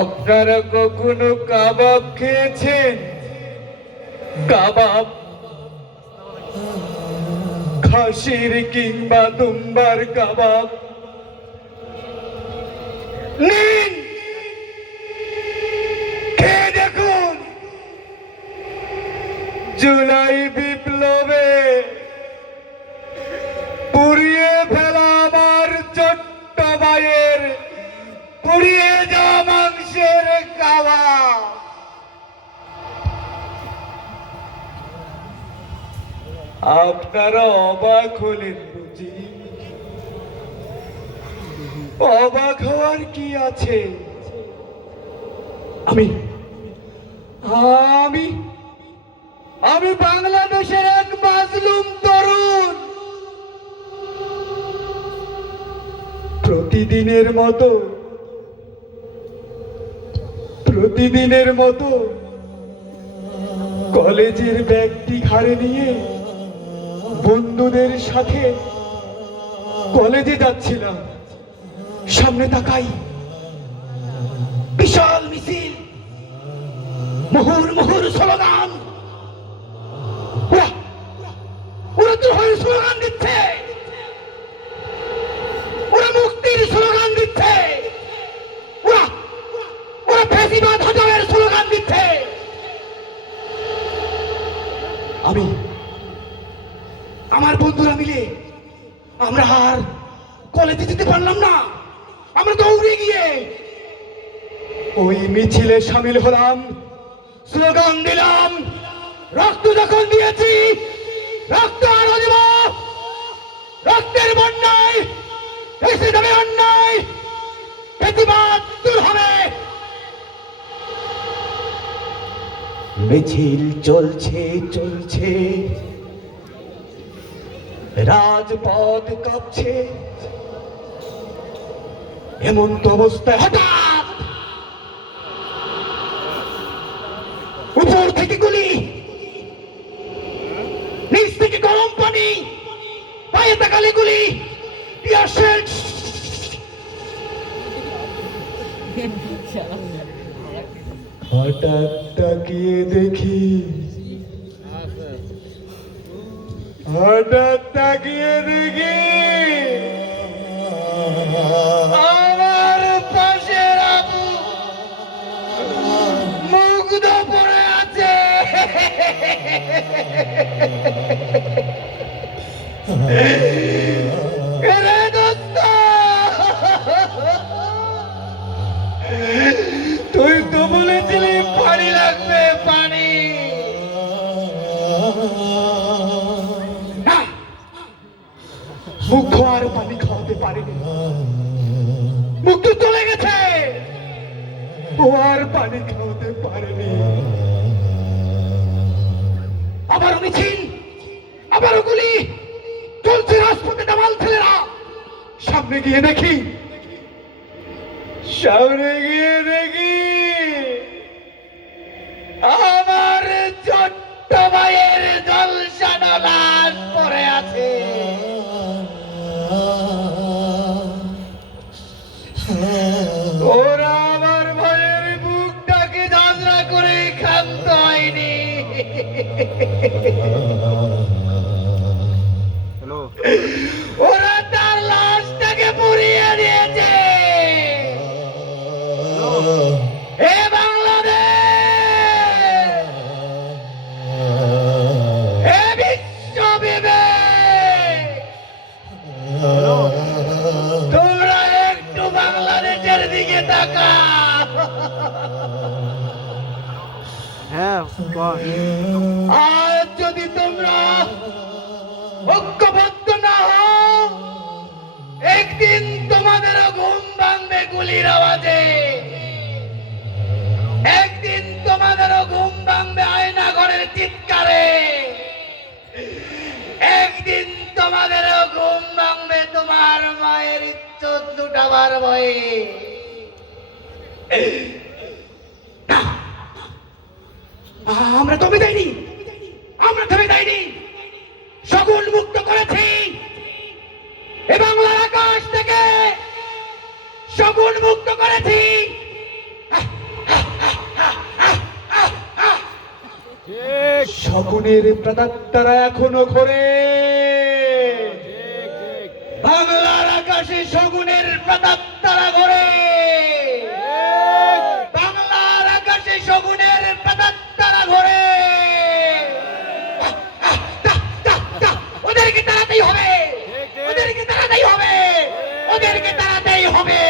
আপনারা কখনো কাবাব খেয়েছেন? কাবাব, খাসির কিংবা দুম্বার কাবাব নিন, খেয়ে দেখুন। জুলাই বিপ্লবে পুড়িয়ে ফেলা আমার ছোট্ট ভাইয়ের পুড়িয়ে যাওয়া মাংসের কাবাব। আপনারা অবাক হলেন বুঝি? অবাক হওয়ার কি আছে? আমি আমি আমি বাংলাদেশের এক মাজলুম তরুণ। প্রতিদিনের মতো কলেজের ব্যাগটি ঘাড়ে নিয়ে বন্ধুদের সাথে কলেজে যাচ্ছিলাম। সামনে তাকাই, বিশাল মিছিল, মুহুর্মুহুর স্লোগান। ওরা তো হয়ে স্লোগান দিচ্ছে, ওরা মুক্তির স্লোগান দিচ্ছে, ওরা ফ্যাসিবাদ হটানোর স্লোগান দিচ্ছে। আমি আমার বন্ধুরা মিলে আমরা আর কলেজে যেতে পারলাম না। আমরা দৌড়ে গিয়ে ওই মিছিলে সামিল হলাম, স্লোগান দিলাম। রক্ত যখন দিয়েছি, রক্ত আরো দেব। রক্তের বন্যায় এসে যাবে অন্যায়, প্রতিবাদ দূর হবে। মিছিল চলছে চলছে, রাজপথ কাঁপছে। এমন তো অবস্থায় হঠাৎ উপর থেকে গুলি, নিচ থেকে গরম পানি, পায়ে তাকালে গুলি, হঠাৎ তাকিয়ে দেখি, আমার পাশের আবু মুগ্ধ পড়ে আছে। তুই তো বলেছিলি পানি লাগবে, পানি। মুগ্ধ আর পানি খাওয়াতে পারেনি, মুগ্ধ চলে গেছে, ও আর পানি খাওয়াতে পারেনি। আবারও মিছিল, আবারও গুলি চলছে রাজপথে। দামাল ছেলেরা সামনে গিয়ে দেখি, আমার ছোট্ট ভাইয়ের ঝলসানো লাশ পড়ে আছে। ওরা আমার ভাইয়ের বুকটাকে ঝাঁঝরা করে ক্ষান্ত হয়নি। ওরা তার লাশটাকে পুড়িয়ে দিয়েছে। এ বাংলাদেশ, এ বিশ্ব বিবেক, তোমরা একটু বাংলাদেশের দিকে তাকা। আজ যদি তোমরা ঐক্যবদ্ধ না হও, একদিন তোমাদেরও ঘুম ভাঙবে গুলির আওয়াজে। একদিন তোমাদেরও ঘুম ভাঙবে আয়না ঘরের চিৎকারে। একদিন তোমাদেরও ঘুম ভাঙবে তোমার মায়ের ইজ্জত লুটাবার ভয়ে। আমরা তবে দেয়নি, আমরা থেমে দেয়নি, শগুন মুক্ত করেছি। এ বাংলার আকাশ থেকে শগুন মুক্ত করেছি। শগুনের প্রেতাত্মারা এখনো ঘোরে বাংলার আকাশে, শগুনের প্রেতাত্মারা ঘোরে বাংলার আকাশে, শগুনের প্রেতাত্মারা ঘোরে। ওদেরকে তাড়াতেই হবে, ওদেরকে তাড়াতেই হবে, ওদেরকে তাড়াতেই হবে।